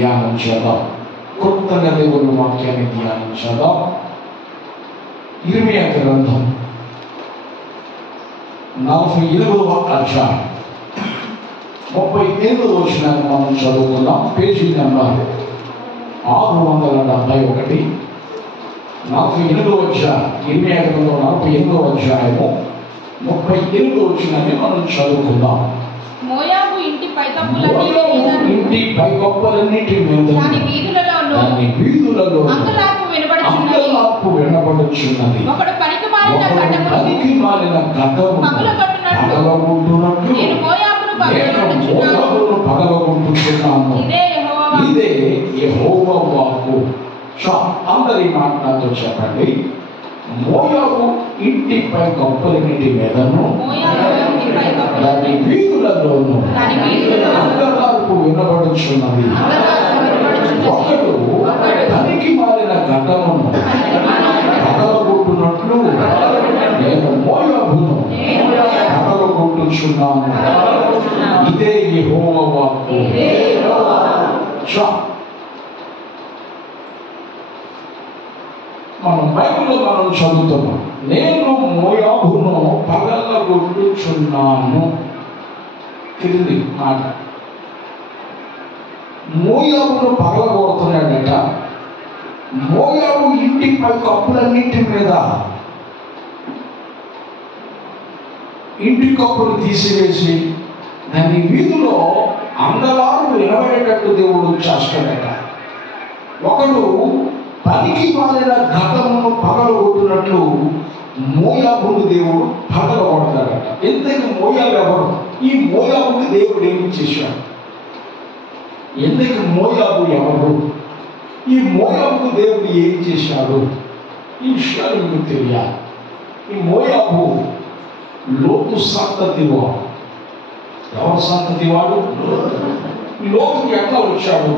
ధ్యానం చేద్దాం. కొత్తగా దేవుని వాక్యాన్ని ధ్యానించేద్దాం. ఇర్మియా గ్రంథం 48వ అధ్యాయం 38వ వచనాన్ని మనం చదువుకుందాం. Page number 671. 48వ అధ్యాయం, ఇర్మియా గ్రంథం 48వ అధ్యాయము 38వ వచనాన్ని మనం చదువుకుందాం. మోయాబు ఇంటి పైకప్పులన్నిటి మీద దాని వీధులలో అంగలార్పు వినబడుచున్నది. ఒకడు పనికిమాలిన గడ్డము పగలగొట్టునట్లు నేను మోయాబును పగలగొట్టుచున్నాను. ఇదే యెహోవా వాక్కు. అందరి మాట నాతో చెప్పండి. మోయాబు ఇంటి పైకప్పులన్నిటి మీదను దాని వీధులలోను అంగలార్పు వినబడుచున్నది. ఒకడు పనికి మారిన గడ్డమును పగలగొట్టునట్లు నేను మోయాబును పగలగొట్టుచున్నాను. ఇదే యెహోవా వాక్కు. మనం బైబిల్లో మనం చదువుతున్నాం. నేను మోయాబును పగలగొట్టుచున్నాను. తెలియదు మాట. మోయాబును పగలగొడుతున్నాడట. మోయాబు ఇంటిపై కప్పులన్నింటి మీద ఇంటి కప్పులు తీసివేసి దాని వీధిలో అందలారు వినబడేటట్టు దేవుడు చేస్తాడట. ఒకడు పనికి మారిన ఘటమును పగలగొట్టినట్లు మోయాబును దేవుడు పగలగొడతాడట. ఎందుకు మోయాబు ఎవరు? ఈ మోయాబుకి దేవుడు ఏమి చేశాడు? ఎందుకు మోయాబు ఎవరు? ఈ మోయాబుకు దేవుడు ఏం చేశాడు? ఈ విషయాలు మీకు తెలియాలి. ఈ మోయాబు లోతు సంతతి వాడు. ఎవరు సంతతి వాడు? లోతుకి ఎట్లా వచ్చాడు?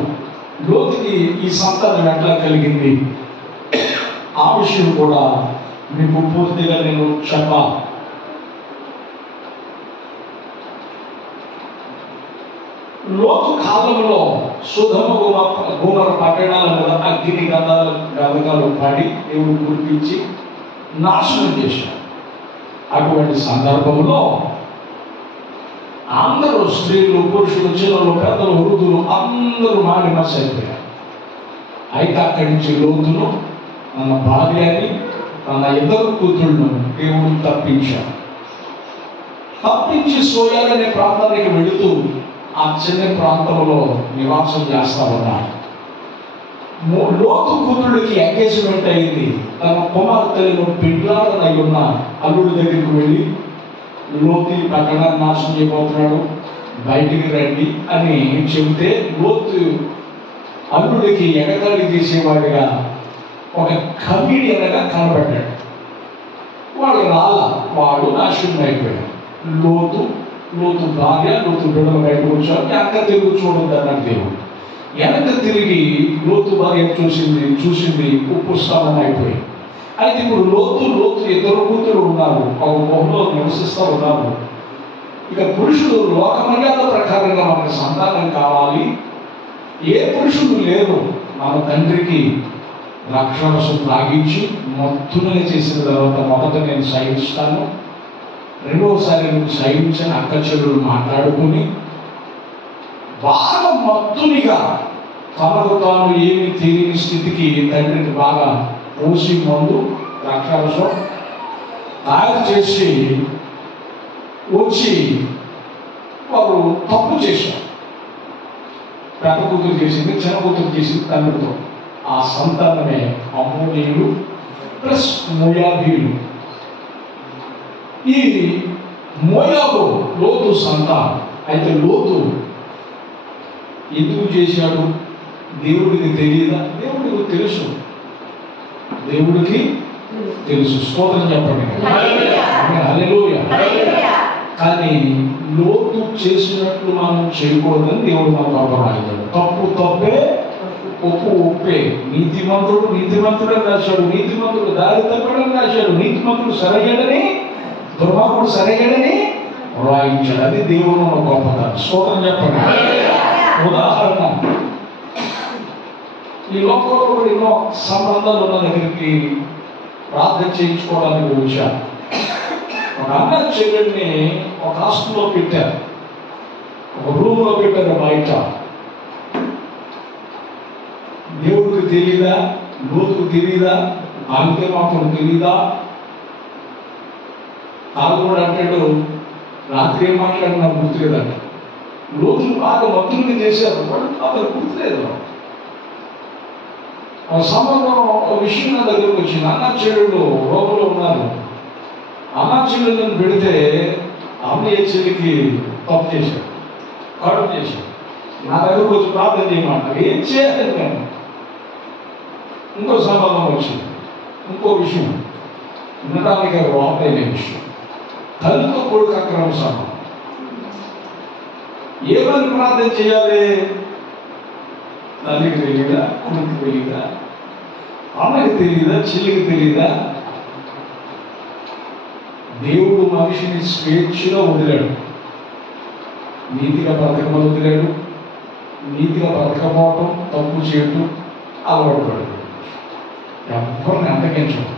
లోతుకి ఈ సంతానం ఎట్లా కలిగింది? ఆ విషయం కూడా మీకు పూర్తిగా నేను చెప్పాలి. లోతు కాలంలో సుధమ గుమర పట్టణాల మీద అగ్ని గంధకాలు పడి దేవుడు కురిపించి నాశనం చేశాడు. అటువంటి సందర్భంలో అందరూ స్త్రీలు, పురుషులు, చిన్నలు, పెద్దలు, వృద్ధులు అందరూ మారిమస్ అయిపోయారు. అయితే అక్కడి నుంచి లోతును తన భార్యని తన ఇద్దరు కూతుళ్ళను దేవుడు తప్పించాడు. తప్పించి సోయాల్ అనే ప్రాంతానికి వెళుతూ ఆ చిన్న ప్రాంతంలో నివాసం చేస్తా ఉన్నాడు. లోతు కూతుళ్ళకి ఎంగేజ్మెంట్ అయింది. తన కుమార్తెలను పెళ్ళాడనై ఉన్న అల్లుడి దగ్గరికి వెళ్ళి లోతు పట్టణాన్ని నాశనం చేయబోతున్నాడు, బయటికి రండి అని చెబితే లోతు అల్లుడికి ఎగతాళి చేసేవాడిగా ఒక కమీడియన్గా కనబడ్డాడు. వాడు వాడు నాశనం అయిపోయాడు. లోతు భార్య, లోతు బిడ్డలు బయటకు వచ్చారు. వెనక తిరిగి చూడదు అన్నాడు దేవుడు. వెనక తిరిగి లోతు భార్య చూసింది ఉప్పు స్థానం అయిపోయింది. అయితే ఇప్పుడు లోతు ఇద్దరు కూతురు ఉన్నారు, ఒక గుహలో నివసిస్తూ ఉన్నారు. ఇక పురుషుడు లోక మర్యాద ప్రకారంగా మనకు సంతానం కావాలి. ఏ పురుషుడు లేరు. మన తండ్రికి ద్రాక్షారసం తాగించి మత్తునని చేసిన తర్వాత మొదట నేను సహిస్తాను, రెండవసారి నేను సహించని అక్క చెల్లెలు మాట్లాడుకుని బాగా మత్తునిగా తనకు తాను ఏమి తెలియని స్థితికి తండ్రికి బాగా పోసి మందు ద్రాక్షారసం తయారు చేసి వచ్చి వారు తప్పు చేశారు. పెద్ద కూతురు చేసింది, చిన్న కూతురు చేసింది తండ్రితో. ఆ సంతానమే అమ్మోనీయులు ప్లస్ మోయాబీయులు. ఈ మోయాబు లోతు సంతానం. అయితే లోతు ఎందుకు చేశాడు? దేవుడికి తెలియదా? దేవుడికి తెలుసు. దేవుడికి తెలుసు. స్తోత్రం చెప్పండి. హల్లెలూయా. కానీ లోతు చేసినట్లు మనం చేయకూడదని దేవుడు మనకు అపరాయించాడు. తప్పు తప్పే, ఒప్పు ఒప్పే. నీతిమంతుడే రాశాడు, నీతిమంతుడు దారి తప్పడని రాశాడు, నీతిమంతుడు సరైనడని దుర్మార్గుడు సరైనడని రాయించాడు. అది దేవుడు గొప్పతనం. స్తోత్రం చెప్పండి. ఉదాహరణ, ఈ లోకంలో కూడా ఎన్నో సంబంధాలు ఉన్న దగ్గరికి ప్రార్థన చేయించుకోవడానికి వచ్చారు. ఒక అన్న చెల్లెల్ని ఒక హాస్టల్లో పెట్టారు, ఒక రూమ్లో పెట్టారు. బయట దేవుడికి తెలీదా, లోతుకు తెలీదా, ఆమెకే మాత్రం తెలీదా? తాను కూడా అంటాడు, రాత్రి ఏం మాట్లాడి నాకు గుర్తులేదంట. లోతులు బాగా మత్తులుగా చేశారు, అతను గుర్తులేదు. ఆ సంబంధం ఒక విషయం నా దగ్గరకు వచ్చింది. అన్న చెల్లెళ్ళు లోపల ఉన్నారు. అన్న చెల్లెళ్ళని పెడితే అన్నయ్య చెల్లికి తప్పు చేశాడు, కడుపు చేశాడు. నా దగ్గరకు వచ్చి ప్రార్థన చేయమంటారు. ఏం చేయాలి నేను? ఇంకో సంబంధం వచ్చింది, ఇంకో విషయం వినడానికి వాపైన విషయం, తల్లితో కొడుకు అక్రమ సంబంధం. ఏమని ప్రార్థన చేయాలి? తల్లికి తెలియదా, కొడుకు తెలియదా, అమ్మకి తెలియదా, చెల్లికి తెలియదా? దేవుడు మనిషిని స్వేచ్ఛగా వదిలాడు, నీతిగా బ్రతకమని వదిలాడు. నీతిగా బ్రతకపోవటం, తప్పు చేయటం అలవాటు పడదు. ఎవరిని అంతకించడం.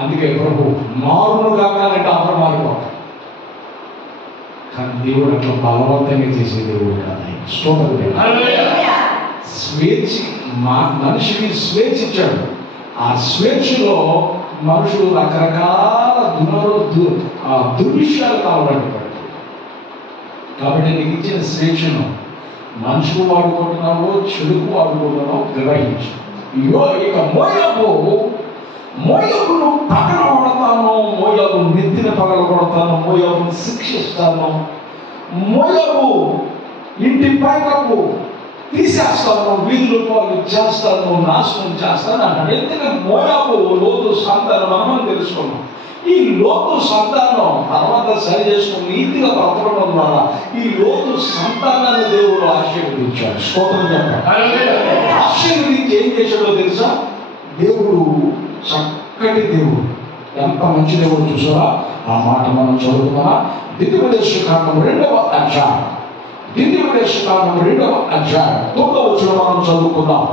అందుకే ప్రభు మారును కాకాలంటే అందరూ మారిపోతారు. కానీ దేవుడు అట్లా బలవంతంగా చేసే దేవుడు కాదు. స్వేచ్ఛ, మనిషికి స్వేచ్ఛ ఇచ్చాడు. ఆ స్వేచ్ఛలో మనుషులు రకరకాల దుర్విషయాలకు అలవాటు పడ్డారు. కాబట్టి నీకు ఇచ్చిన స్వేచ్ఛను మనుషులు వాడుకుంటున్నావో చెడుకు వాడుకుంటున్నావో గ్రహించు. ఇక మోయాబును పక్కన కొడతాను, మోయాబు నెత్తిన పగల కొడతాను, మోయాబును శిక్షిస్తాను, మోయాబు ఇంటి పైకప్పు తీసేస్తాను, వీధులు పాలు చేస్తాను, నాశనం చేస్తాను అన్నాడు. ఎందుకంటే మోయాబు లోతు సంతానం మనం తెలుసుకున్నాం. ఈ లోతు సంతానం తర్వాత సరి చేసుకుని నీతిగా బ్రతకడం ద్వారా ఈ లోతు సంతానాన్ని దేవుడు ఆశీర్వదించాడు. స్తోత్రం చెప్పండి. ఆశీర్వదించి ఏం చేశాడో తెలుసా? దేవుడు చక్కటి దేవుడు, ఎంత మంచి దేవుడు చూసారా? ఆ మాట మనం చదువుకున్నా. ద్వితీయోపదేశకాండం 2వ అధ్యాయం, ద్వితీయోపదేశకాండం 2వ అధ్యాయం 9వ వచనం మనం చదువుకుందాం.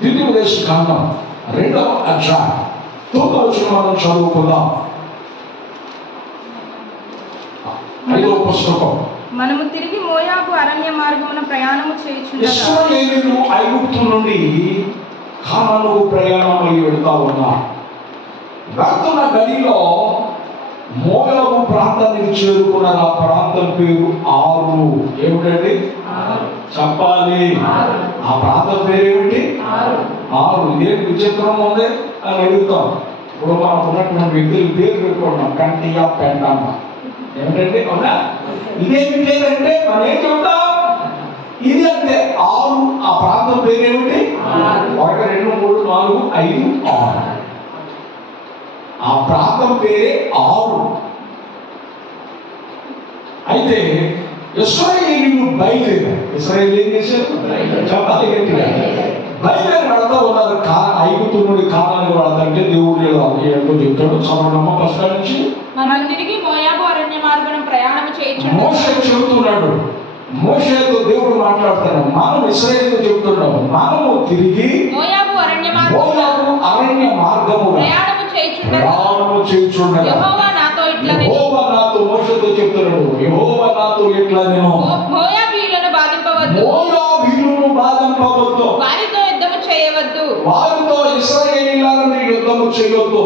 ద్వితీయోపదేశకాండం 2వ అధ్యాయం 9వ వచనం మనం చదువుకుందాం. 5వ పుస్తకం. మనము తిరిగి మోయాబు అరణ్య మార్గమున ప్రయాణము చేయుచుండగా ఇశ్రాయేలీయులు ఐగుప్తు నుండి కానానుకు ప్రయాణమై వెళ్తా ఉన్నారు. వెళ్తున్న గడిలో మోయాబు ప్రాంతానికి చేరుకున్నారు. ఆ ప్రాంతం పేరు ఆరు. ఏమిటండి? చెప్పాలి. ఆ ప్రాంతం పేరు ఏమిటి? ఆరు. ఏమి విచిత్రం ఉంది అని అడుగుతాం. ఇప్పుడు మనం ఉన్నటువంటి వ్యక్తులు పేరు పెట్టుకుంటాం, కంటియా పెంటమ్మ. ఏమిటంటే అవునా? ఇదేమి పేరంటే మనం ఏం చెప్తాం? ఇది అంటే ఆరు. ఆ ప్రాంతం పేరు ఏమిటి? 1 2 3 4 5 6. ఆ ప్రాంతం పేరే ఆరు. అయితే ఇశ్రాయేలీయులు బయలుదేరారు. ఇశ్రాయేలీయులు ఏం చేశారు? చెప్పాలి గట్టిగా. బయలుదేరి వెళ్తా ఉన్నారు. ఐగుప్తు నుండి కానానికి వెళ్తారంటే దేవుడు ఏంటో చెప్తాడు. చదవడమ్మ ఫస్ట్ నుంచి. మనం తిరిగి మోయాబు అరణ్య మార్గమున ప్రయాణము చేయుచుండగా మోషే చెబుతున్నాడు. మోషేతో దేవుడు మాట్లాడుతున్నాడు. మనం ఇశ్రాయేలుతో చెబుతున్నాము, మనము తిరిగి మోయాబు అరణ్య మార్గము ప్రయాణము చేయుచుండగా యెహోవా నాతో మోషేతో చెప్తున్నాడు, యెహోవా నాతో ఇట్లా నేను మోయాబీయులను బాధింపవద్దు, వారితో యుద్ధము చేయవద్దు, వారితో ఇశ్రాయేలీయులను యుద్ధము చేయొద్దు.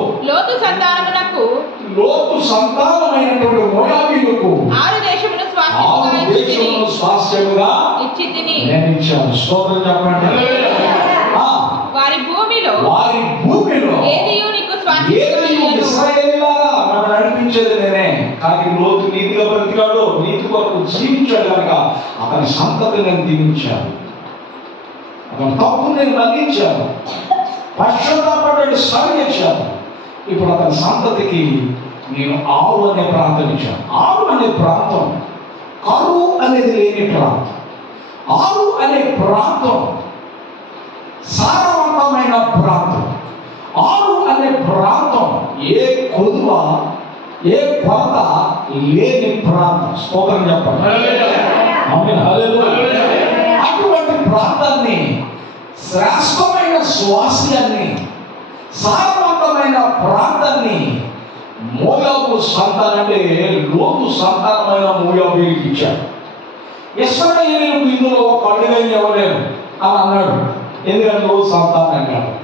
లోతు సంతానమైనటువంటి మోయాబీయులకు ఆరు దేశమును స్వాస్థ్యముగా ఇచ్చితిని నేను ఇచ్చాను. స్తోత్రం చెప్పండి. వారి భూమిలో ఏదియు నీకు ఇశ్రాయేలీయులారా నన్ను నడిపించేది నేనే. కానీ లోతు నీతిగా బ్రతికాడు, నీతి కొరకు జీవించాడు కనుక అతని సంతతి నేను దీవించాను. అతని తప్పు నేను మన్నించాను, పశ్చాత్తాపడ్డాడు, సరిచేశాను. ఇప్పుడు అతని సంతతికి నేను ఆరు అనే ప్రాంతం ఇచ్చాను. ఆరు అనే ప్రాంతం కరువు అనేది లేని ప్రాంతం. ఆరు అనే ప్రాంతం సారవంతమైన ప్రాంతం. ఆరు అనే ప్రాంతం ఏ కొదువ, ఏ కొరత లేని ప్రాంతం. స్తోత్రం చెప్పండి. అటువంటి ప్రాంతాన్ని శ్రేష్టమైన స్వాస్యాన్ని, సారవంతమైన ప్రాంతాన్ని మోయాబు సంతానం అంటే లోతు సంతానమైన మోయాబీకి ఇచ్చాడు. ఇశ్రాయేలీయులకు ఇందులో ఒక అడుగైన ఇవ్వలేరు అని అన్నాడు. ఎందుకంటే లోతు సంతానం కాబట్టి,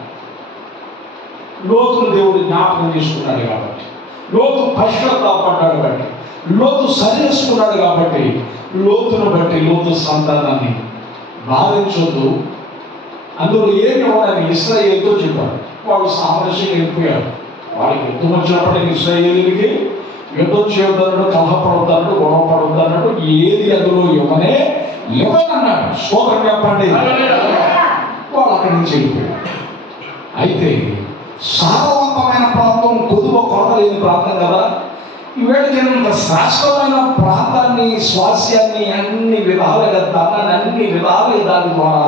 లోతును దేవుడు జ్ఞాపకం చేసుకున్నాడు కాబట్టి, లోతు పశ్చాత్తాపడ్డాడు కాబట్టి, లోతు సరిచేసుకున్నాడు కాబట్టి, లోతును బట్టి లోతు సంతానాన్ని బాధించొద్దు, అందులో ఏమి ఇవ్వాలని ఇశ్రాయేలుతో చెప్పాడు. వాళ్ళు సామరస్యంగా వెళ్ళిపోయారు. వాళ్ళకి యుద్ధం వచ్చినప్పటికీ ఇశ్రాయేలీయులకి యుద్ధం చేయొద్దన్నాడు, కలహపడొద్దన్నాడు, గొడవ పడొద్దన్నాడు, ఏది అందులో ఇవ్వనన్నాడు. స్తోత్రం చెప్పండి. వాళ్ళు అక్కడి నుంచి వెళ్ళిపోయారు. అయితే సారవంతమైన ప్రాంతం, కొద్దువ కొరత లేని ప్రాంతం కదా, ఈవేళకినంత శ్రేష్టమైన ప్రాంతాన్ని, స్వాస్యాన్ని అన్ని విధాలుగా దాన్ని అన్ని విధాలుగా దాని ద్వారా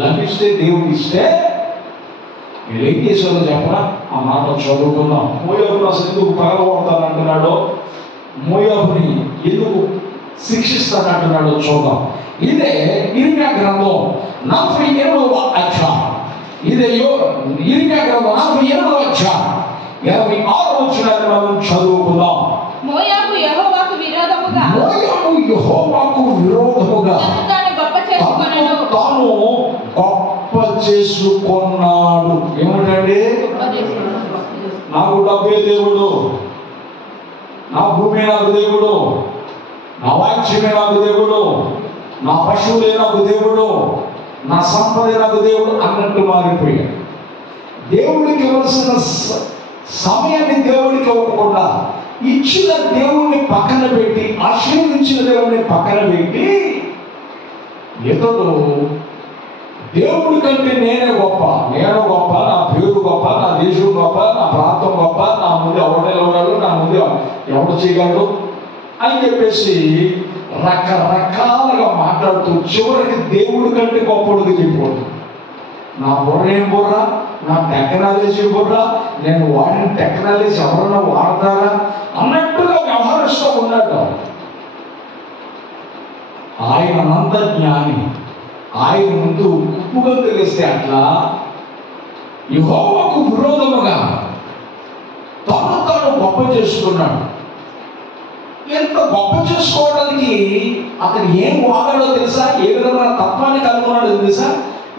లభిస్తే, దేవుడు ఇస్తే మీరు ఏం చేశారో చెప్పరా? ఆ మాట చదువుకుందాం. మోయాబును అసలు ఎందుకు పగలగొడతానంటున్నాడో, మోయాబుని ఎందుకు శిక్షిస్తానంటున్నాడో చూద్దాం. ఇదే ఇర్మియా గ్రంథం 48వ అధ్యాయం. ఇదే ఇర్మియా గ్రంథం 48వ అధ్యాయం 26వ వచనాన్ని మనం చదువుకుందాం. మోయాబు యెహోవాకు విరోధముగా తాను గొప్ప చేసుకున్నాడు. ఏమిటండి? నాకు డబ్బే దేవుడు, నా భూమి నాకు దేవుడు, నా వాక్యమే నాకు దేవుడు, నా పశువులే నాకు దేవుడు, నా సంపదే నాకు దేవుడు అన్నట్టు మారిపోయాడు. దేవుడికి ఇవ్వాల్సిన సమయాన్ని దేవుడికి ఇవ్వకుండా ఇచ్చిన దేవుణ్ణి పక్కన పెట్టి, ఆశీర్వదించిన దేవుణ్ణి పక్కన పెట్టి, ఇతడు దేవుడి కంటే నేనే గొప్ప, నేను గొప్ప, నా పేరు గొప్ప, నా దేశం గొప్ప, నా ప్రాంతం గొప్ప, నా ముందు ఎవరు నిలవగలడు, నా ముందు ఎవరు చేయగలడు అని చెప్పేసి రకరకాలుగా మాట్లాడుతూ చివరికి దేవుడి కంటే గొప్పడికి చెప్పాడు. నా బుర్ర ఏం బుర్ర, నా టెక్నాలజీ బుర్ర, నేను వాడిన టెక్నాలజీ ఎవరన్నా వాడతారా అన్నట్టుగా వ్యవహరిస్తూ ఉన్నాడు. ఆయన అనంత జ్ఞాని, ఆయన ముందు కుప్పుగా తెలిస్తే అట్లా యెహోవాకు విరోధముగా తాను గొప్ప చేసుకున్నాడు. ఎంత గొప్ప చేసుకోవడానికి అతను ఏం వాడాడో తెలుసా? ఏ విధమైన తత్వాన్ని కనుగొన్నాడో తెలుసా?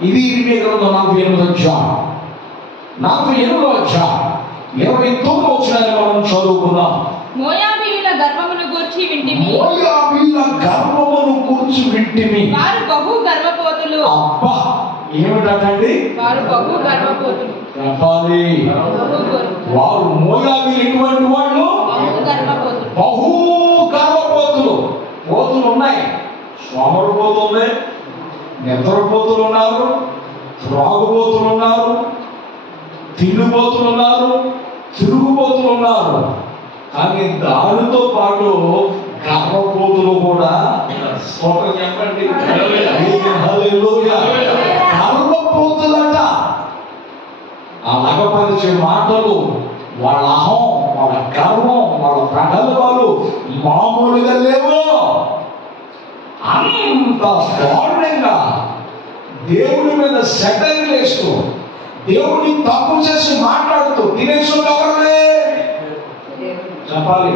ఇది ఇర్మియా గ్రంథం 48వ అధ్యాయం 49వ అధ్యాయం 29వ వచనాన్ని మనం చదువుకుందాం. మోయాబీయుల గర్వమును గూర్చి వింటిమి, వారు బహు గర్వపోతులు. అబ్బా, ఏమిటండి? వారు బహు గర్వపోతులు. చెప్పాలి. వారు మోయాబీయులు ఎటువంటి వాళ్ళు? బహు గర్వపోతులు. పోతులు ఉన్నాయి, సోమరిపోతులు ఉన్నాయి, నిద్రపోతులు ఉన్నారు, త్రాగుబోతులు ఉన్నారు, తిండిపోతులు ఉన్నారు, తిరుగుబోతులు ఉన్నారు. కానీ దానితో పాటు గర్వపోతులు కూడా. స్తోత్రం చెప్పండి. గర్వపోతులట. అలాగపరిచే మాటలు, వాళ్ళ అహం, వాళ్ళ గర్వం, వాళ్ళ ప్రగల్భాలు మామూలుగా లేవు. అంత దారుణంగా దేవుడి మీద సెటైర్లు వేస్తూ, దేవుడిని తప్పు చేసి మాట్లాడుతూ తినేశ్వరుడు ఎవరే చెప్పాలి.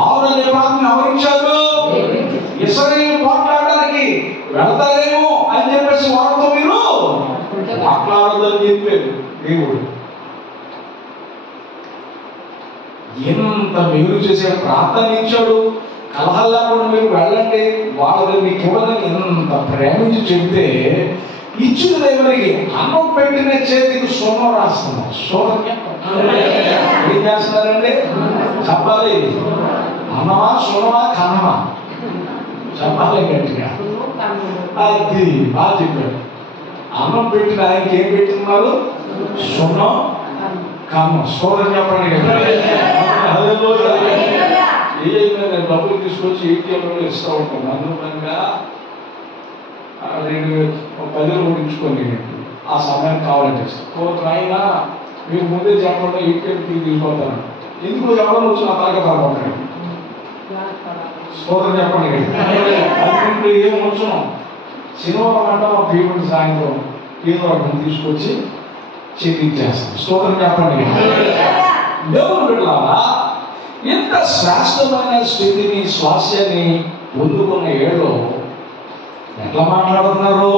ఆరుని ప్రాంతం ఎవరించారు? ఇశ్రాయేలు మాట్లాడడానికి వెళ్తారేమో అని చెప్పేసి వాళ్ళతో మీరు మాట్లాడదని చెప్పారు దేవుడు. ఎంత మేలు చేసే ప్రార్థన ఇచ్చాడు. కలహాలు లేకుండా మీరు వెళ్ళండి, వాళ్ళని మీకు ఇవ్వదని ఎంత ప్రేమించి చెప్తే, ఇచ్చిన దేవుడికి అన్నం పెట్టిన చేతికి సొమ్ము రాస్తున్నాం. సోదం ఏం చేస్తున్నారండి? చెప్పాలి. అన్నమా, సొనమా, కన్నమా? చెప్పాలి గట్టిగా. అది బాగా చెప్పాడు. అన్నం పెట్టిన ఆయనకి ఏం పెట్టున్నారు? సొన్నం, కన్నం. సోదం చెప్పండి. నేను డబ్బులు తీసుకొచ్చి ఏటీఎంలో ఇస్తూ ఉంటాను. అందుకనగా 10,000 ఓడించుకొని ఆ సమయానికి కావాలంటే అయినా మీరు ముందే చెప్పకుండా ఏటీఎంకి తీసుకుంటాను. ఎందుకు ఎవరో వచ్చి నా తాగా పడతాను. సోదరు చెప్పండి. ఏం వచ్చును? శనివారం అంట మా పేమెంట్ సాయంత్రం ఏదో ఒకటి తీసుకొచ్చి చెల్లించేస్తాం. స్తోత్రం చెప్పండి. దేవుని బిడ్డలారా, ఇంత శ్రేష్టమైన స్థితిని, స్వాస్యాన్ని పొందుకున్న ఏళ్ళు ఎట్లా మాట్లాడుతున్నారు?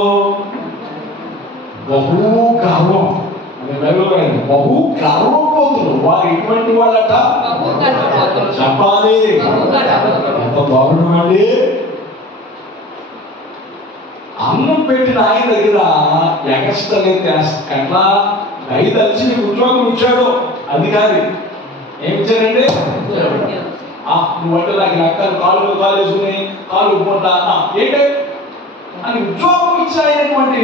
బహు గర్వం. బహు గర్వపోతులు. వారు ఎటువంటి వాళ్ళట చెప్పాలి. ఎంత దారుణం అండి. అన్నం పెట్టిన ఆయన దగ్గర ఎగస్టలే ఎట్లా దయదలిచి నీకు ఉద్యోగం ఇచ్చాడు అధికారి. ఏమి ఇచ్చారండి? నువ్వంటే నాకు అక్కలు కాలు కాలేసుకుని కాలు పొందా ఏంటే అని ఉద్యోగం ఇచ్చాయనటువంటి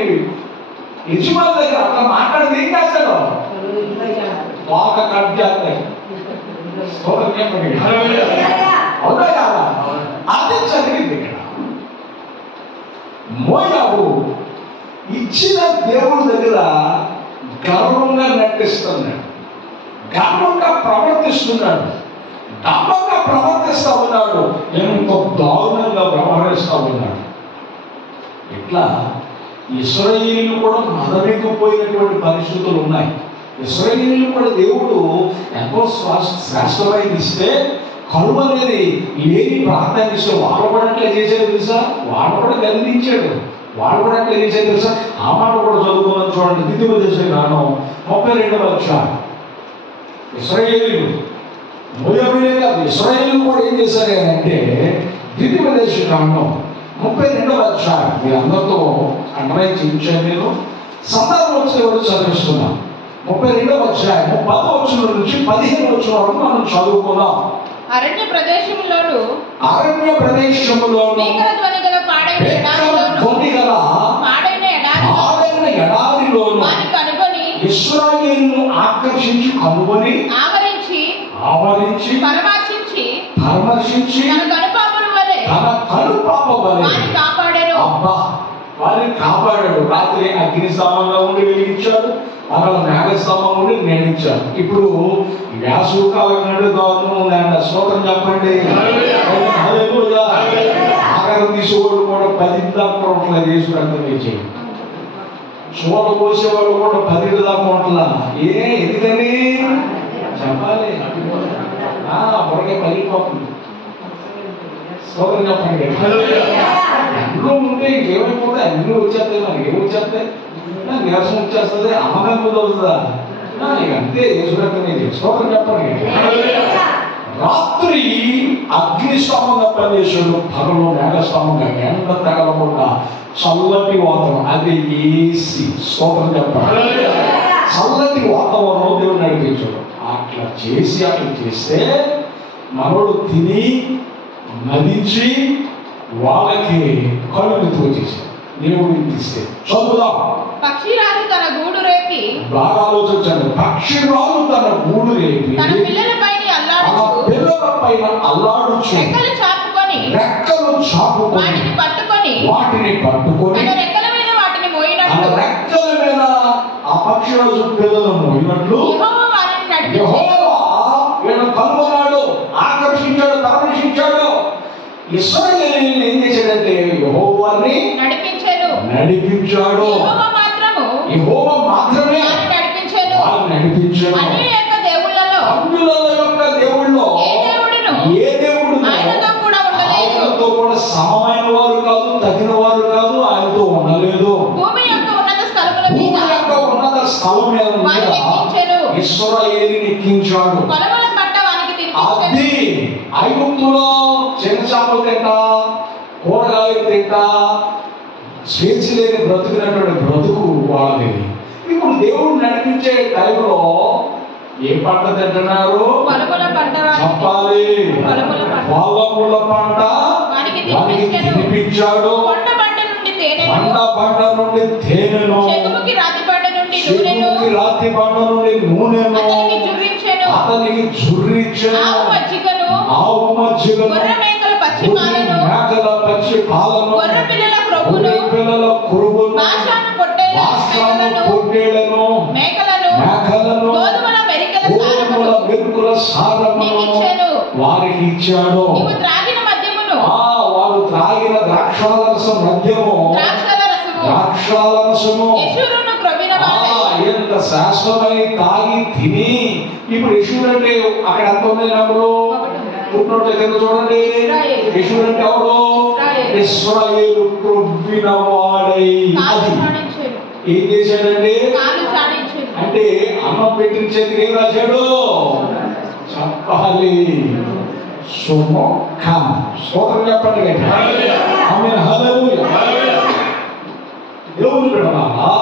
యజమాని దగ్గర అట్లా మాట్లాడితే ఏం చేస్తాడు? వాక కట్ చేస్తాడు. అవునా కాదా? అదే జరిగింది ఇక్కడ. మోయాబు ఇచ్చిన దేవుడి దగ్గర గర్వంగా నటిస్తున్నాడు, గర్వంగా ప్రవర్తిస్తున్నాడు, డంబంగా ప్రవర్తిస్తూ ఉన్నాడు, ఎంతో దారుణంగా వ్యవహరిస్తూ ఉన్నాడు. ఇట్లా ఇశ్రాయేలీయులు కూడా మదమెక్కిపోయినటువంటి పరిస్థితులు ఉన్నాయి. ఇశ్రాయేలీయులు కూడా దేవుడు ఎంతో శ్రేష్టమైనది ఇస్తే కరువు అనేది లేని ప్రార్థనిస్తే వాళ్ళు కూడా అట్లా చేసేది తెలుసా? వాళ్ళు కూడా గర్వించాడు. వాళ్ళు కూడా అట్లా చేసేది తెలుసా? ఆ మాట కూడా చదువుకున్నాను చూడండి. ద్వితీయోపదేశకాండం 32వ అధ్యాయం. ఇశ్రాయేలీయులు, మోయాబీలే కాదు, ఇశ్రాయేలీయులు కూడా ఏం చేశారు అంటే ద్వితీయోపదేశకాండం 32వ అధ్యాయం మీ అందరితో అండర్లైన్ చేయించాను. నేను సందర్భం వచ్చే వరకు చదివిస్తున్నాను. 32వ అధ్యాయం 10వ వచనం నుంచి 15వ వచనం వరకు మనం చదువుకున్నాం. అరణ్య ప్రదేశములోను పాడైన ఎడారిలోను ఇశ్రాయేలును ఆకర్షించి కనుగొని ఆవరించి పరామర్శించి తన కనుపాప వలె అబ్బా వారిని కాపాడాడు. రాత్రి అగ్ని స్తంభంగా ఉండి వెలిగించాడు, పగల మేఘస్తంభం ఉండి నేడించాడు. ఇప్పుడు వేసవి కాలం కంటే దారుణం ఉందంట. స్తోత్రం చెప్పండి. ఆహారం తీసేవాడు కూడా 10 దాకా ఉంటలా చేసి పెడతాం చేయి. చూడ పోసేవాడు కూడా 10 దాకా ఉంటలా. ఎందుకని చెప్పాలి? బుడగే పలిగిపోతుంది. స్తోత్రం చెప్పండి. అన్నీ ఉంటే ఇంకేమైపోతే అన్నీ వచ్చేస్తాయి. మనకి ఏమి వచ్చేస్తాయి? నీరసం వచ్చేస్తుంది, అమ్మకం కుదవుతుందా? నీకు అంతే చేసుకుంటే స్తోత్రం చెప్పండి. రాత్రి అగ్నిస్తంభంగా పనిచేసాడు, పగలు మేఘస్తంభంగా ఎండ తగలకుండా చల్లటి వాతావరణం, అది ఏసీ. స్తోత్రం చెప్పండి. చల్లటి వాతావరణం దేవుడు నడిపించాడు. అట్లా చేస్తే మనోడు తిని మదించి వాళ్ళకి కళ్ళు తోచేసాడు. దేవుడు ఇస్తే చదువుదాం. పక్షిరాజు తన గూడు రేపి, బాగా ఆలోచించండి. పక్షిరాజు తన గూడు రేపి తన పిల్లల పైన అల్లాడుచు రెక్కలు చాపుకొని వాటిని పట్టుకొని తన రెక్కల మీద వాటిని మోయినట్లు, రెక్కల మీద ఆ పక్షిరాజు పిల్లలను మోయినట్లు యెహోవా వీళ్ళను కనుగొన్నాడు, ఆకర్షించాడు, పరామర్శించాడు. ఇశ్రాయేలీయులను ఏం చేశాడంటే యెహోవాని నడిపించాడు. యెహోవా మాత్రమే నడిపించాడు. అన్యుల యొక్క దేవుళ్ళలో ఏ దేవుడు ఆయనతో కూడా సమమైన వారు కాదు, తగిన వారు కాదు, ఆయనతో ఉండలేదు. భూమి యొక్క ఉన్నత స్థలం మీద ఇశ్రాయేలుని ఎక్కించాడు. అది ఐగుప్తులో చిన్న చేపలు తింటా, కూరగాయలు తింటా, స్వేచ్ఛ లేని బ్రతుకున్నటువంటి బ్రతుకు వాళ్ళది. ఇప్పుడు దేవుడు నడిపించే టైంలో ఏ పంట తింటున్నారు చెప్పాలి? పొలముల పంట వానికి తినిపించాడు. పంట నుండి తేనెను, రాతి పంట నుండి నూనెను అతనికి జుర్రించెను. ఆవు మజ్జిగను, మేకల పచ్చి పాలను, పిల్లల కురుగును, పొట్టేళ్లను, మేకలను, గోధుమల మెరుకుల సారమును వారికి ఇచ్చాడు. వారు త్రాగిన ద్రాక్షారసం మద్యము, ద్రాక్షారసము ఎంత శ్రేష్టమై తాగి తిని ఇప్పుడు యెషూరు అంటే అక్కడ ఎంత ఉంది నెంబరు పుట్టినోట్ల కింద చూడండి. యెషూరు అంటే ఎవరు? ఇశ్రాయేలు ప్రొవ్విన వాడై అది ఏం చేశాడండి అంటే అన్నం పెట్టిన చేతికి ఏం రాశాడు? చెప్పాలి స్తోత్రం చెప్పండి. ఆమేన్ హల్లెలూయా. దేవుని బిడ్డలారా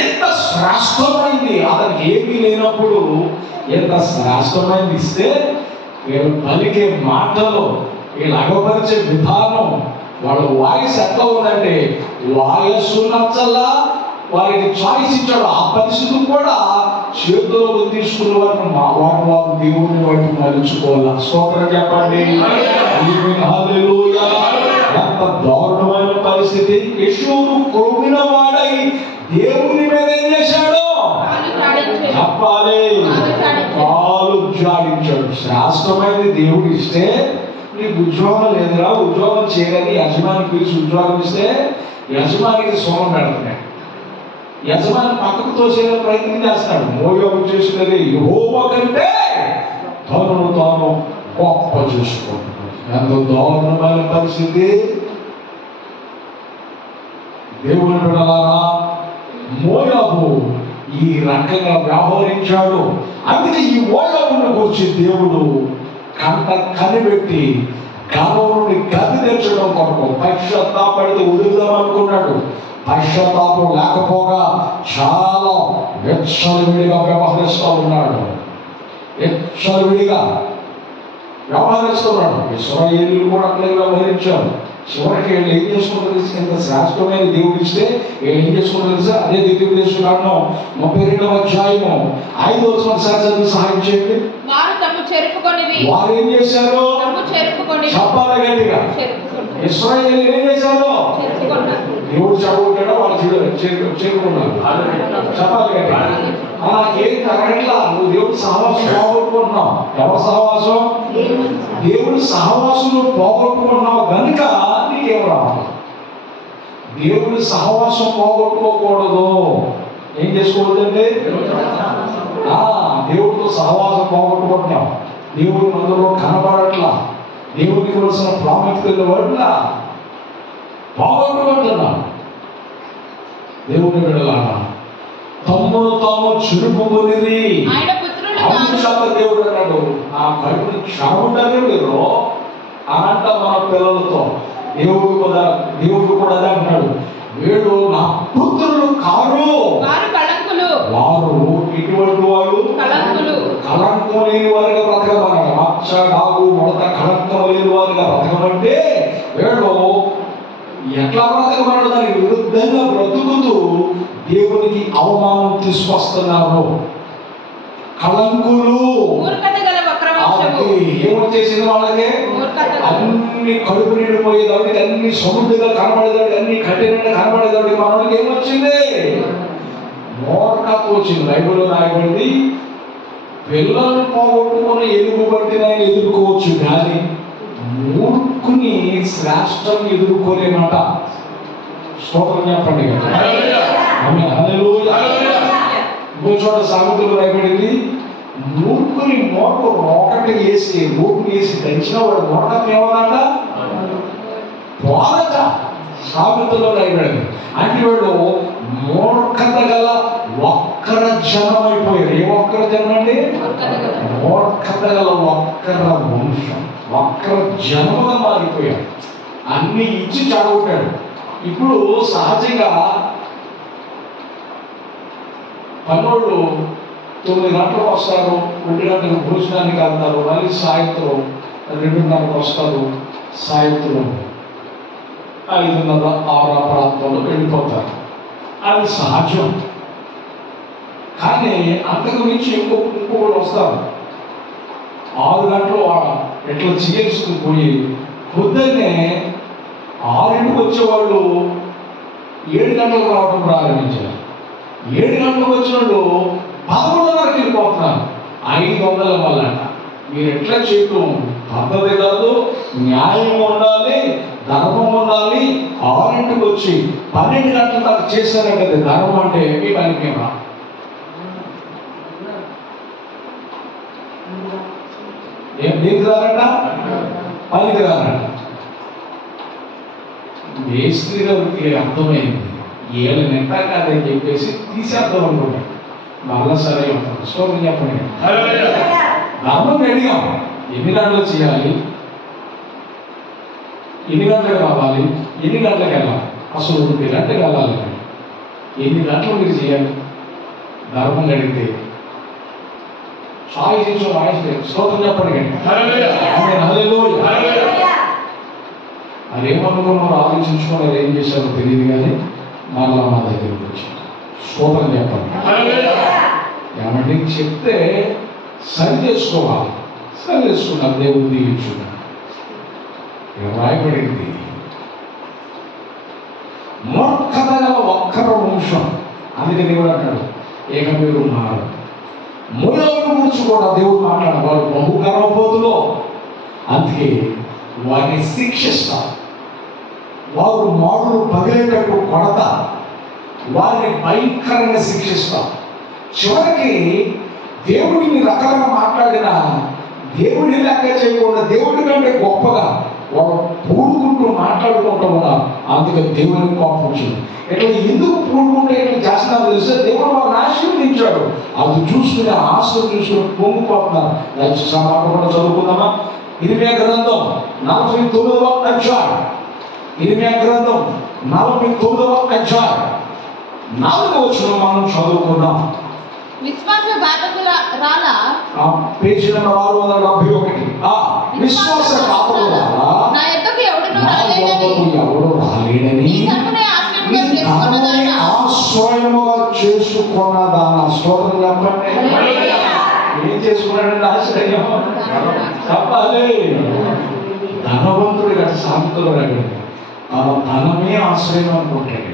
ఎంత శ్రేష్టమైంది అతనికి ఏమీ లేనప్పుడు ఎంత శ్రేష్టమైంది ఇస్తే వీళ్ళు పలికే మాటలు వీళ్ళు అగపరిచే విధానం వాళ్ళ వాయిస్ ఎట్లా ఉందంటే వాయస్సు నచ్చల్లా వారికి చాయిస్ ఇచ్చాడు. ఆ పరిస్థితి కూడా చేతుల్లో తీసుకున్న వారిని వారు దేవుని వాటి మలుచుకోవాలా. స్తోత్రం చెప్పండి. హల్లెలూయా. ఎంత దారుణమైన పరిస్థితి. యెషూరు క్రొవ్విన వాడై దేవుని మీద ఏం చేశాడు? చెప్పాలి కాలు జాడించాడు. శ్రేష్టమైనది దేవుడు ఇస్తే నీకు ఉద్యోగం లేదురా, ఉద్యోగం చేయని యజమాని పిలిచి ఉద్యోగం ఇస్తే యజమానికి సోమం పెడుతున్నాడు. యజమాని పక్కకు తోసేలా ప్రయత్నం చేస్తాడు. మోయోగం చేసినది యెహోవా కంటే తనను తాను గొప్ప చూసుకుంటున్నాడు. ఎంతో దారుణమైన పరిస్థితి. దేవుని బిడ్డలారా మోయాబు ఈ రకంగా వ్యవహరించాడు. అందుకే ఈ మోయాబును గురించి దేవుడు కంట కనిపెట్టి గర్వం నుండి గది తెచ్చడం కొరకు పశ్చాత్తాపడితే వదులుదాం అనుకున్నాడు. పశ్చాత్తాపం లేకపోగా చాలా విచ్చలవిడిగా వ్యవహరిస్తూ ఉన్నాడు. విచ్చలవిడిగా వ్యవహరిస్తున్నాడు. ఇశ్రాయేలీయులు కూడా అట్లే వ్యవహరించారు. చివరికి వీళ్ళు ఏం చేసుకుంటారు తెలుసు? ఎంత శ్రేష్టమైన దేవుడు ఇస్తే వీళ్ళు ఏం చేసుకుంటారు తెలుసా? అదే దివ్యదేశంలో 32వ అధ్యాయము 5వ వచనం సహాయం చేయండి. వారు ఏం చేశారు? చెప్పాలి గట్టిగా. ఇశ్రాయేలీయులు ఏం చేశారు? దేవుడు చెడగొట్టాడో వాళ్ళు చేరుకున్నారు. చెప్పాలి గట్టిగా. నాకేం తగ్గట్లా. నువ్వు దేవుడి సహవాసం పోగొట్టుకుంటున్నావు. ఎవరి సహవాసం? దేవుడి సహవాసం పోగొట్టుకున్నావు కనుక నీకేం రావాలి. దేవుడి సహవాసం పోగొట్టుకోకూడదు. ఏం చేసుకోకూడదండి? దేవుడితో సహవాసం పోగొట్టుకుంటున్నాం. దేవుడి మనలో కనబడట్లా. దేవుడికి వలసిన ప్రాముఖ్యత వల్ల పోగొట్టుకుంటున్నాం. దేవుని బిడ్డలారా తమ్ముడు తాము చురుపుకుని దేవుడు అన్నాడు నా కడుపుని క్షణముంటానే మీరు అనంట మన పిల్లలతో దేవుడు కూడా అంటాడు వీడు నా పుత్రులు కారు వారు ఇటువంటి వారు కళంకం లేని వారిగా బ్రతకమన్నాడు. మచ్చ డాగు ముడత కళంకం లేని వారిగా బ్రతకమంటే వీడు ఎట్లా బ్రతకమన్నాడు? దానికి విరుద్ధంగా బ్రతుకుతూ దేవునికి అవమానం తీసుకొస్తున్నారు. కళంకులు ఏమొచ్చేసింది వాళ్ళకి? అన్ని కడుపు నిండిపోయేదానికి, అన్ని సముద్రంగా కనబడేదానికి, అన్ని కఠినంగా కనబడేదానికి మనకి ఏమొచ్చింది? మూర్ఖత్వం వచ్చింది. బైబిల్లో రాయబడింది పిల్లలు పోగొట్టుకుని ఎలుగు బట్టిన ఎదుర్కోవచ్చు కానీ మూర్ఖుని శ్రేష్టం ఎదుర్కోలేనట. స్తోత్రం చెప్పండి. ఇంకో చోట సామెతలు రాయబడింది మూర్ఖుని మోటు ఒకటి వేసి రోడ్డు వేసి దంచిన వాడు మూర్ఖత్వం ఏమన్నట పోదట. సామెతలో రాయబడింది. అంటే వాడు మూర్ఖత గల వక్ర జనం అయిపోయారు. ఏ వక్ర జనం అండి? మూర్ఖత గల వక్ర వంశం, వక్ర జనముగా మారిపోయారు. అన్ని ఇచ్చి చెడగొట్టాడు. ఇప్పుడు సహజంగా పన్నోళ్ళు 9 గంటలకు వస్తారు, 1 గంటలకు భోజనానికి వెళ్తారు, మళ్ళీ సాయంత్రం 2:30కు వస్తారు, సాయంత్రం 5:30, 6 ప్రాంతంలో వెళ్ళిపోతారు. అది సహజం. కానీ అంతకు మించి ఇంకొకరు వస్తారు 6 గంటలు ఎట్లా చేసుకుని పోయి పొద్దున్నే 6ంటికి వచ్చేవాళ్ళు 7 గంటలకు రావడం ప్రారంభించారు. 7 గంటలకు వచ్చిన వాళ్ళు 11:30కి వెళ్ళిపోతున్నారు. 500 వల్ల మీరు ఎట్లా చేయటం పద్ధతి కాదు. న్యాయం ఉండాలి, ధర్మం ఉండాలి. 6ంటికి వచ్చి 12 గంటల దాకా చేశారే కదా ధర్మం అంటే మీ పనికేమా? ఏం దేనికి రారంట? పనికి రారంట. మేస్త్రి గారికి అర్థమైంది ఏళ్ళు నెట్ట కాదని చెప్పేసి తీసేద్దాం అనుకుంటాం. మళ్ళా సరే ఉంటారు. స్తోత్రం చెప్పండి. ధర్మం అడిగాం, ఎన్ని గంటలు చేయాలి, ఎన్ని గంటలకు రావాలి, ఎన్ని గంటలకు వెళ్ళాలి, అసలు 1 గంటలకు వెళ్ళాలి, ఎన్ని గంటలు మీరు చేయాలి ధర్మం అడిగితే స్తోత్రం చెప్పండి. అదేమనుకున్నారో ఆలోచించుకున్నారు, ఏం చేశారో తెలియదు కానీ మళ్ళా మా దగ్గరికి వచ్చారు. స్తోత్రం చెప్పండి. ఏమంటే చెప్తే సరి చేసుకోవాలి, సరి చేసుకున్నారు. దేవుడు దీవించుకున్నారు. రాయబడింది మూర్ఖత గల ఒక్కర వంశం. అందుకే దేవుడు అంటాడు ఏక మీరు మారు. మూలవుల గురించి కూడా దేవుడు మాట్లాడు, వారు బహు గర్వపోతులో, అందుకే వారిని శిక్షిస్తారు. వారు మాడులు పగిలేటట్టు కొడతారు, వారిని భయంకరంగా శిక్షిస్తారు. చివరికి దేవుడిని రకాలుగా మాట్లాడినా దేవుడి లెక్క చేయకుండా దేవుడి కంటే గొప్పగా వాడు పూడుకుంటూ మాట్లాడుకుంటూ ఉన్నారు. అందుకే దేవునికి కోపం వచ్చింది. ఇట్లా ఎందుకు పూడుకుంటే ఇట్లా చేస్తున్నారు తెలిస్తే దేవుడు వారిని ఆశీర్వదించాడు. అది చూసుకుని ఆశలు చూసుకుని పొంగిపోతున్నారు. దయచేసి ఆ మాట కూడా చదువుకుందామా? ఇర్మియా గ్రంథం 49వ అధ్యాయం. ఇర్మియా గ్రంథం 49వ అధ్యాయం 4వ వచనం మనం చదువుకుందాం. విశ్వాస ఘాతకులారా, పేజీ నెంబర్ 671. విశ్వాస ఘాతకులారా, నా యొద్దకు ఎవడునూ రాలేడని ఆశ్రయముగా చేసుకున్నదాన. స్తోత్రం చెప్పండి. ఏం చేసుకున్నాడంటే ఆశ్రయం చెప్పాలి. ధనవంతుడు కదా సామెతలో అడిగాడు, ధనమే ఆశ్రయం అనుకుంటాడు.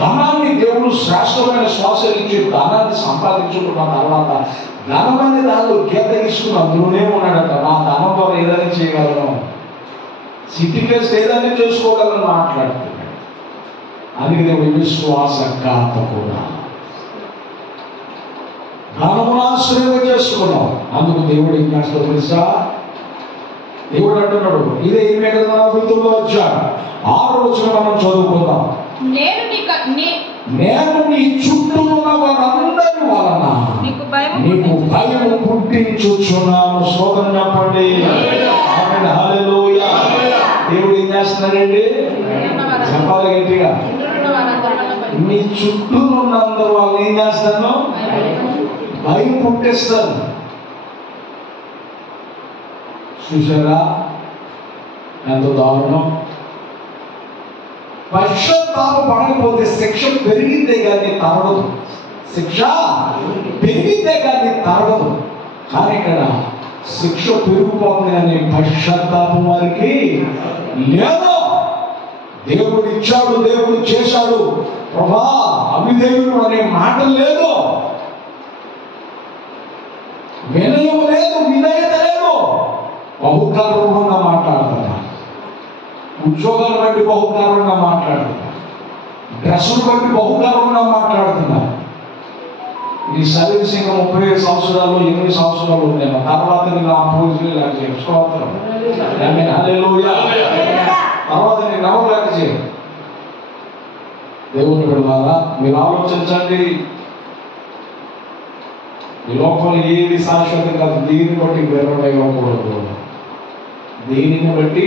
ధనాన్ని దేవుడు శ్రేష్టమైన శ్వాస ఇచ్చి ధనాన్ని సంపాదించుకున్న తర్వాత ధనమనే దానిలో గీత తీసుకుని అందులోనే ఉన్నాడట. నా ధనం ద్వారా ఏదైనా చేయగలను, సిటీకేసి ఏదైనా చేసుకోగలను మాట్లాడుతున్నాడు. అందుకే దేవుడు విశ్వాస ఘాతకుడా, ధనమును ఆశ్రయం చేసుకున్నావు. అందుకు దేవుడు ఏం చేస్తాడు తెలుసా? దేవుడు అంటున్నాడు, ఇదే 49వ అధ్యాయం 6వ వచనం మనం చదువుకుందాం. నేను నీ చుట్టూ ఉన్న వారందరి వలన నీకు భయం పుట్టించుచున్నాను. స్తోత్రం చెప్పండి. హల్లెలూయా. దేవుడు ఏం చేస్తున్నాడండి? చెప్పాలి గట్టిగా. నీ చుట్టూ ఉన్న అందరు వాళ్ళు ఏం చేస్తాను? భయం పుట్టిస్తాను. చూసారా ఎంత దారుణం? పశ్చాత్తాపం పడకపోతే శిక్ష పెరిగిందే కానీ తరగదు. శిక్ష పెరిగిందే కానీ తరగదు. కానీ ఇక్కడ శిక్ష పెరిగిపోతుంది కానీ పశ్చాత్తాపం వారికి లేదు. దేవుడు ఇచ్చాడు, దేవుడు చేశాడు, ప్రభా అవిధేయుడు అనే మాట లేదు, వినయం లేదు, విధేయత లేదు. బహుగర్వంగా మాట్లాడుతున్నా, ఉద్యోగాలు బట్టి బహుగర్వంగా మాట్లాడుతున్నా, డ్రెస్సులు బట్టి బహుగర్వంగా మాట్లాడుతున్నా. నీ సర్వీసింగ్ 35 సంవత్సరాలు 8 సంవత్సరాలు ఉండేమో, తర్వాత నేను ఆ పూజలు లేక చేయను. స్తోత్రం. హల్లెలూయా. తర్వాత నేను ఎవరు లేక చేయను. దేవుని బిడ్డలారా, మీరు ఆలోచించండి. ఈ లోకంలో ఏది శాశ్వతం కాదు. దీన్ని బట్టి విరవడేయకూడదు, దీనిని బట్టి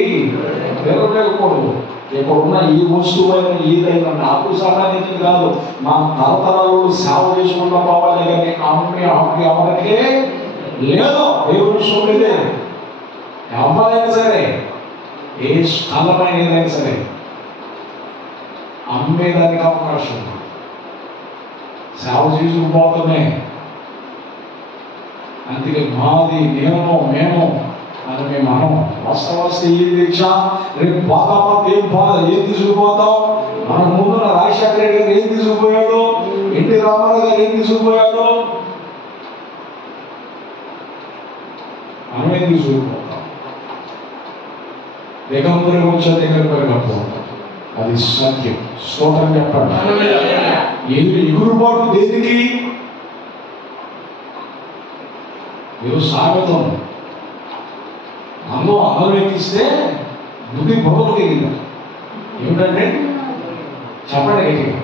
విరవడేయకూడదు. ఇక్కడున్న ఈ వస్తువు అయినా ఏదైనా నాకు సంబంధించింది కాదు. మా తరతరాలు సేవ చేసుకుంటూ పోవాలి కానీ అమ్మే హక్కు ఎవరికే లేదు. దేవుడు చూడలేదే. ఎవరైనా సరే, ఏ స్థలమైన ఏదైనా సరే అమ్మేదానికి అవకాశం ఉంది. సేవ చేసుకుపోతామే. అందుకే మాది మేము అని మేము అనం. వస్తే ఏం తెచ్చా, రేపు పోతామా, ఏం తీసుకుపోతాం. మన ముందున్న రాజశేఖర రెడ్డి గారు ఏం తీసుకుపోయాడు, ఎన్టీ రామారావు గారు ఏం తీసుకుపోయాడు, మనమేం తీసుకుపోతాం. దిగంబరి వచ్చే దిగంబరి కప్పు, అది సత్యం. స్తోత్రం చెప్పండి. ఎగురుబాటు దేనికి? ఏదో సాగతం. అందరూ ఎక్కిస్తే బుద్ధి బొమ్మలు ఎగిరింది. ఏమిటంటే చెప్పండి గట్టిగా.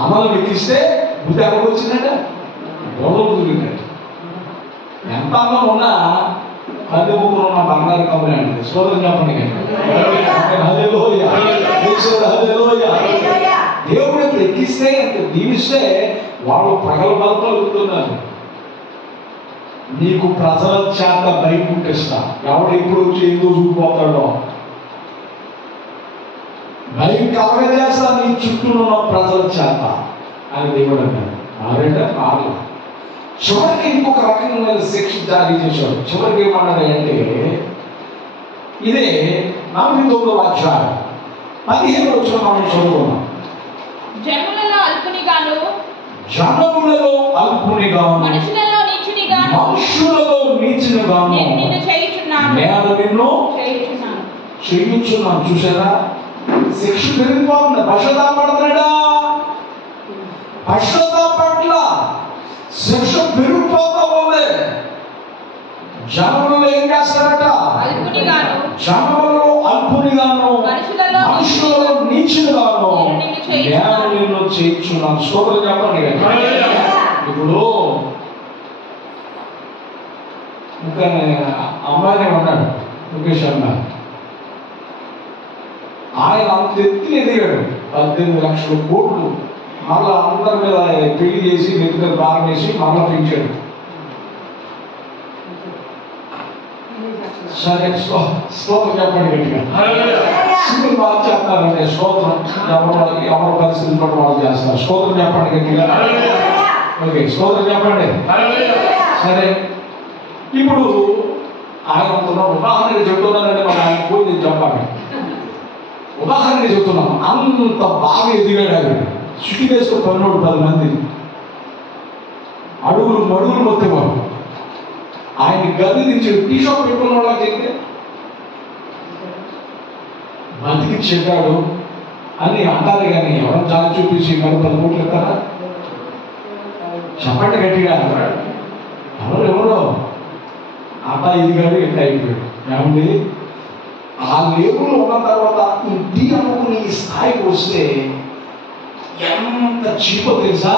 అమ్మలు ఎక్కిస్తే బుద్ధి ఎక్కడికి వచ్చిందంటే బొమ్మలు తిరిగిందంటే. ఎంత అందం ఉన్నా కళ్ళు ముగ్గురు ఉన్న బంగారు కబురే అండి. స్తోత్రం చెప్పండి. దేవుడు ఎంత ఎక్కిస్తే ఎంత దీవిస్తే వాళ్ళు పగలబలుతున్నారు. నీకు ప్రజల చేత భయపుట్టిస్తా. ఎవడు ఎప్పుడు వచ్చి ఏదో చూపిపోతాడో భయం కలగజేస్తా నీ చుట్టూ ఉన్న ప్రజల చేత అని దేవుడు అన్నాడు. ఆరేట ఆరు. చివరికి ఇంకొక రకమైన శిక్ష జారీ చేశాడు. చివరికి ఏమన్నాడు అంటే, ఇదే 49వ అధ్యాయం 15 వచ్చిన మనం చదువుకున్నాం. జనములలో అల్పునిగాను మనుషులలో నీచునిగాను నేను నిన్ను చేయుచున్నాను. చూసారా, శిక్ష పెరిగిపోతుంది. పశ్చాత్తాపడుతున్నాడా? పశ్చాత్తాపట్ల శిక్ష పెరిగిపోతా ఉంది. జనములు ఏం చేస్తారట? జనములు అల్పునిగాను మనుషులలో నీచునిగాను నేను నిన్ను చేయించున్నాను. స్తోత్రం చెప్పండి. ఇప్పుడు ఇంకా అమ్మాయినే ఉన్నాడు ముఖేష్ అమ్మాయి. ఆయన అంత ఎత్తులు ఎదిగాడు. 18 లక్షల కోట్లు మళ్ళా అందరి మీద పెళ్లి చేసి నెత్తి మీద భారం వేసి మళ్ళా పెంచాడు. సరే, స్తోత్రం చెప్పండి గట్టిగా. సింగిల్ బాగా చెప్తారంటే స్తోత్రం. ఎవరి పరిస్థితి బట్టి వాళ్ళు చేస్తారు. స్తోత్రం చెప్పండి గట్టిగా. ఓకే, స్తోత్రం చెప్పండి. సరే, ఇప్పుడు ఆయన ఉదాహరణగా చెప్తున్నానంటే మరి ఆయన పోయి నేను చెప్పాలి. ఉదాహరణగా చెప్తున్నాను. అంత బాగా ఎదిగాడు ఆయన. చుట్టి వేసుకుని పన్నోడు 10 మంది అడుగులు మడుగులు మొత్తేవాడు. ఆయన గది నుంచి టీ షాప్ పెట్టుకున్న వాళ్ళకి చెప్తే బతికి చెప్పాడు అని అంటారు. కానీ ఎవరైనా చాలా చూపించి మరి 10 కోట్లు ఇస్తారా? చెప్పండి గట్టిగా. ఎవరో అట్ట ఇదిగాడు ఎట్లా అయిపోయాడు. ఏమండి, ఆ లేబుల్ ఉన్న తర్వాత ఇంటి అనుకుని ఈ స్థాయికి వస్తే ఎంత చీపో తెలుసా?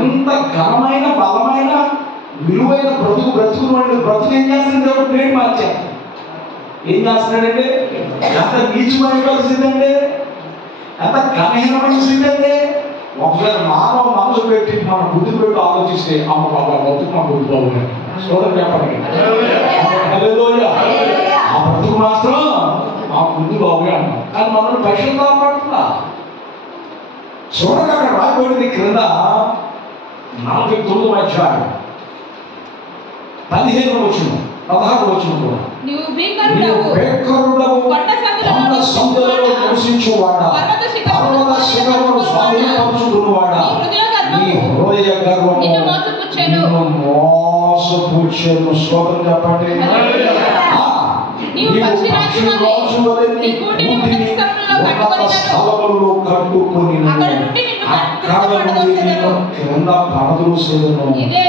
ఎంత ఘనమైన బలమైన విలువైన బ్రతుకు ఏం చేస్తుంది? దేవుడు ప్లేట్ మార్చాడు. ఏం చేస్తున్నాడంటే ఎంత నీచమైన పరిస్థితి అండి, ఎంత ఘనహీనమైన స్థితి అండి. ఒకసారి మానవ మనసు పెట్టి మన బుద్ధి పెట్టి ఆలోచిస్తే అమ్మ బాబా బతుకు మా బుద్ధి బాబు చూడండి చెప్పండి. ఆ బ్రతుకు మాత్రం మా బుద్ధి బాబుగా అన్నాం. కానీ మనం పశ్చాత్తాపడుతున్నా. చూడక అక్కడ రాయబడింది క్రింద 49వ అధ్యాయం 15వ వచనం 16వ వచనం కూడా. నీవు భీకరుడవు, కొండ సందులలో నివసించువాడా, పర్వత శిఖరములను స్వాధీనపరచుకున్నవాడా, నీ హృదయ గర్వము నిన్ను మోసపుచ్చెను. స్తోత్రం చెప్పండి. నీవు పక్షిరాజు వలె నీ కూటిని ఉన్నత స్థలములలో కట్టుకొని అక్కడ నుండి నిన్ను కింద పడద్రోసెదను. ఇదే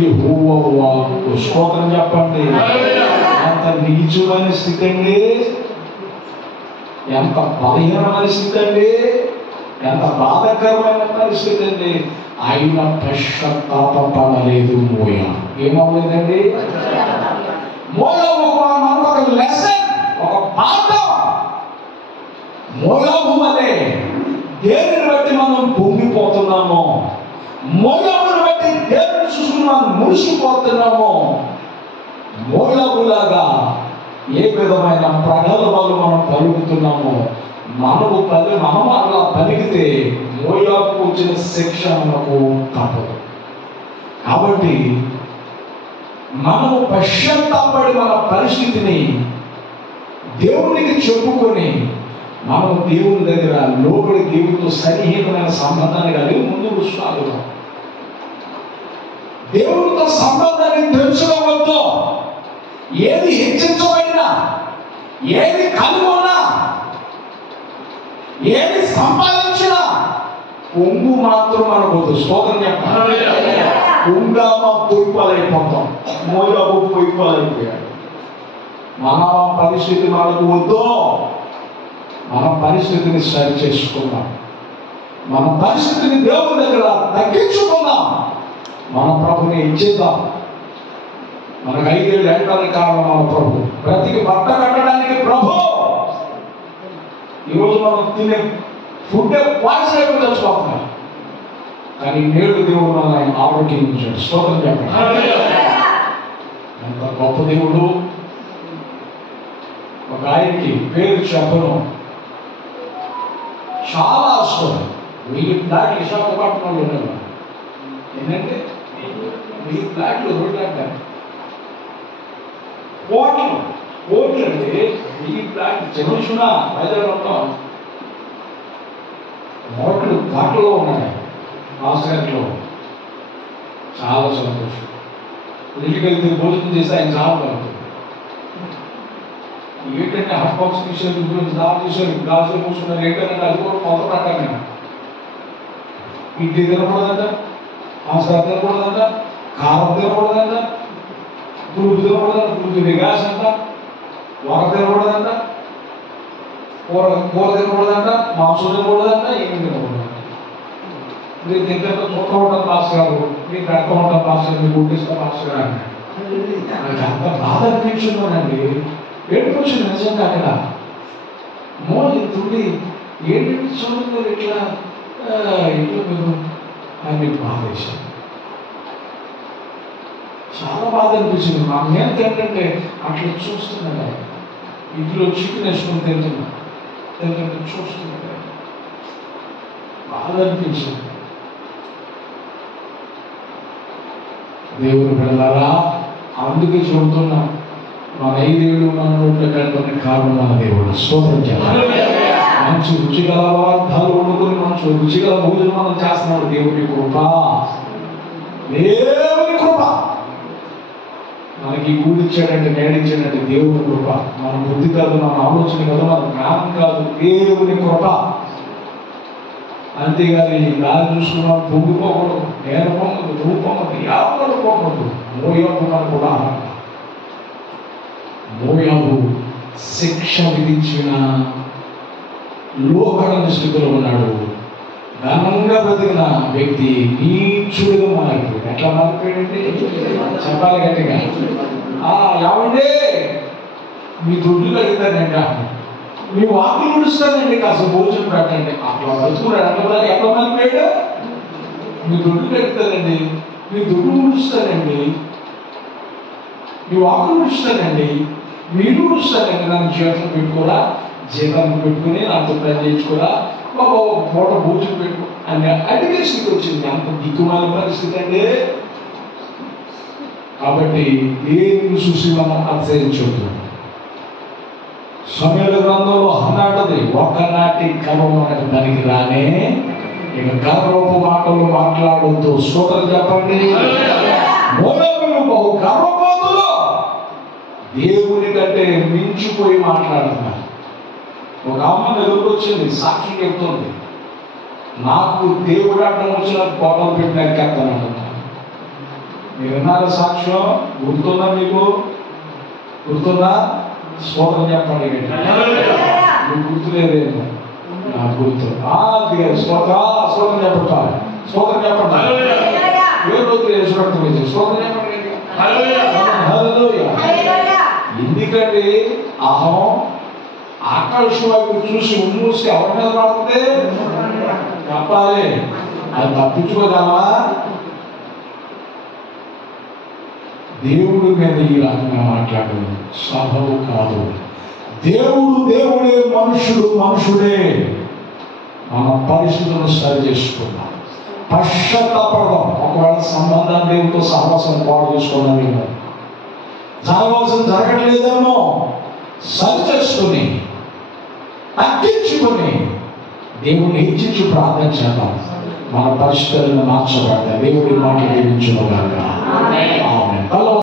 యెహోవా వాక్కు. స్తోత్రం చెప్పండి. ఎంత నీచమైన స్థితి అండి, ఎంత బలహీనమైన స్థితి అండి, ఎంత బాధకరమైన పరిస్థితి అండి. ఆయన పశ్చాత్తాపడలేదు. మోయ ఏమవ్వలేదండి? మోయ ఒక లెసన్, ఒక పాఠం. మోయాబు అనే దేనిని బట్టి మనం పొంగిపోతున్నామో, మోయాబుని బట్టి దేవుని చూసుకుని మనం మురిసిపోతున్నామో, మోయాబులాగా ఏ విధమైన ప్రగల్భాలు మనం పలుకుతున్నామో, మనం అలా పలికితే మోయాబుకు వచ్చిన శిక్ష మనకు తప్పదు. కాబట్టి మనము పశ్చాత్తాపడి మన పరిస్థితిని దేవునికి చెప్పుకొని మనం దేవుని దగ్గర లోబడి దేవునితో సన్నిహితమైన సంబంధాన్ని కలిగి ముందుకు సాగుతాం. దేవునితో సంబంధాన్ని తెలుసుకోవద్దు. ఏది హెచ్చించబడినా, ఏది కనుగొన్నా, ఏది సంపాదించినా పొంగు మాత్రం అనుకోదు. స్తోత్రం చెప్పాలి. పొంగామా పొయ్యిపాలైపోతాం. మోయాబు పొయ్యిపాలైపోయాడు. మన పరిస్థితి మనకు వద్దు. మన పరిస్థితిని సరి చేసుకుందాం. మన పరిస్థితిని దేవుని దగ్గర తగ్గించుకుందాం. మన ప్రభుని ఇచ్చేద్దాం. మనకు 5 ఏళ్ళు ఎంటానికి కారణం మన ప్రభు. ప్రతికి బట్ట కట్టడానికి ప్రభు. ఈరోజు మనం తినే ఫుడ్ పాయిజన్ అయిపోయి తెచ్చుకోవాలి. కానీ నేడు దేవుడు మన ఆరోగ్యం ఇచ్చాడు. స్తోత్రం చెప్పండి. ఎంత గొప్ప దేవుడు. ఒక ఆయనకి పేరు చెప్పను, చాలా అష్టం 1000 ఫ్లాట్లు విశాఖపట్నంలో ఉండేవారు. ఏంటంటే 1000 ఫ్లాట్లు రోడ్లు అంటారు. కోట్లు అంటే 1000 ఫ్లాట్లు జనుషునా హైదరాబాద్లో మోట్లు ఘాట్లో ఉన్నాయి. ఆస్ట్రేలియాలో చాలా సంతోషం. ఇంటికి వెళ్తే భోజనం చేసి ఆయన చాలా బాగుంటుంది. ఏంటంటే హాట్ బాక్స్ తీసారు, దాని తీసారు, గ్లాసులు కూర్చున్నారు. ఏంటంటే అది కూడా కొంత ప్రకారం ఇడ్లీ తినకూడదంట, ఆసరా తినకూడదంట, కారం తినకూడదంట, పురుగు తినకూడదంట, పురుగు విగాస్ అంట, వర తినకూడదంట, కూర తినకూడదంట, మాంసం తినకూడదంట, ఏమి తినకూడదంట. మీరు తింటే చూస్తూ ఉంటారు మాస్టర్ గారు, మీరు పెడతా ఉంటారు మాస్టర్ గారు, మీరు గుడ్డిస్తాం మాస్టర్ గారు అన్నాడు. నాకు అంత బాధ అనిపించిందోనండి. ఏడుపు వచ్చింది నిజంగా. అక్కడ ఇంతుండి ఏంటంటే చూడండి ఇట్లా ఇట్లా మీరు అని మీకు బాధ వేసాను. చాలా బాధ అనిపించింది. నా నేను ఏంటంటే అట్లా చూస్తున్నాను. ఇంట్లో చికెన్ వేసుకొని తింటున్నా, చూస్తున్నాను. బాధ అనిపించింది. దేవుని పిల్లలారా, అందుకే చెబుతున్నా, మన 5 ఏళ్ళు మన నోట్లో కలపడానికి కారణం మన దేవుడు. స్తోత్రం చేయాలి. మంచి రుచిగల పదార్థాలు వండుకొని మంచి రుచిగల భోజనం మనం చేస్తున్నాడు. దేవుని కృప, దేవుని కృప. మనకి గూడు ఇచ్చాడంటే, నేడిచ్చాడంటే దేవుని కృప. మన బుద్ధి కాదు, మన ఆలోచన కాదు, మన జ్ఞానం కాదు, దేవుని కృప. అంతేగాని దాన్ని చూసుకున్నాం పొంగిపోకూడదు, నేను పొంగదు, నువ్వు పొంగదు, ఎవరు పోకూడదు. మోయాబు మనకు ఉదాహరణ. మోయాబు శిక్ష విధించిన లోకడని స్థితిలో ఉన్నాడు. ఘనంగా బ్రతికిన వ్యక్తి నీచుడుగా మారిపోయాడు. ఎట్లా మారిపోయాడంటే చెప్పాలి గట్టిగా, ఏమంటే మీ దుడ్డు కలుగుతానండి, మీ వాకిలు ఉడుస్తానండి, కాస్త భోజనం పెట్టండి. అట్లా బతుకున్నాడు. ఎట్లా మారిపోయాడు? మీ దుడ్డు కలుగుతానండి, మీ దుడ్డు ఉడుస్తానండి, మీ వాకులు ఉడుస్తానండి, మీరు ఉడుస్తానండి. నన్ను జీవితం పెట్టుకోరా, జీతాన్ని పెట్టుకుని నాతో పని చేయించుకోరా, బాబా ఒక పూట భోజనం పెట్టుకో అని అడిగే స్థితి వచ్చింది. అంత దిక్కుమాల పరిస్థితి అండి. కాబట్టి దేనిని చూసి మనం ఆశ్రయించవద్దు. సమయాల గ్రంథంలో అన్నాటది, ఒకనాటి గర్వం మనకు పనికి రానే, ఇక గర్వపు మాటలు మాట్లాడొద్దు. స్తోత్రం చెప్పండి. మోయాబులు బహు గర్వపోతులు, దేవుని కంటే మించిపోయి మాట్లాడుతున్నారు. ఒక అమ్మ దగ్గరకు వచ్చింది, సాక్షి చెప్తుంది, నాకు దేవుడు అడ్డం వచ్చిన కోటలు పెట్టి నరికేస్తానంటున్నాను. మీరు విన్నారా సాక్ష్యం? గుర్తుందా? మీకు గుర్తుందా? స్తోత్రం చెప్పండి. మీకు గుర్తులేదేమో, నాకు గుర్తు. స్తోత్రం చెప్పాలి. స్తోత్రం చెప్పండి. స్తోత్రం చెప్పండి. ఎందుకండి అహం ఆకాశం వైపు చూసి మూసి ఎవరి మీద పడితే చెప్పాలి. అది తప్పించుకోదామా? దేవుడి మీద ఈ రకంగా మాట్లాడదు సభవు కాదు. దేవుడు దేవుడే, మనుషుడు మనుషుడే. మన పరిస్థితులను సరి చేసుకున్నాం, పశ్చాత్తాపడదాం. ఒకవేళ సంబంధాన్ని దేవుడితో సహవాసం పాడు చేసుకోవడమేమో, జరగవలసిన జరగట్లేదేమో, సరి చేసుకుని తగ్గించుకొని దేవుడిని హెచ్చించి ప్రార్థన చేద్దాం. మన పరిస్థితులను మార్చబడతాయి. దేవుడి మాట దీవించును గాక.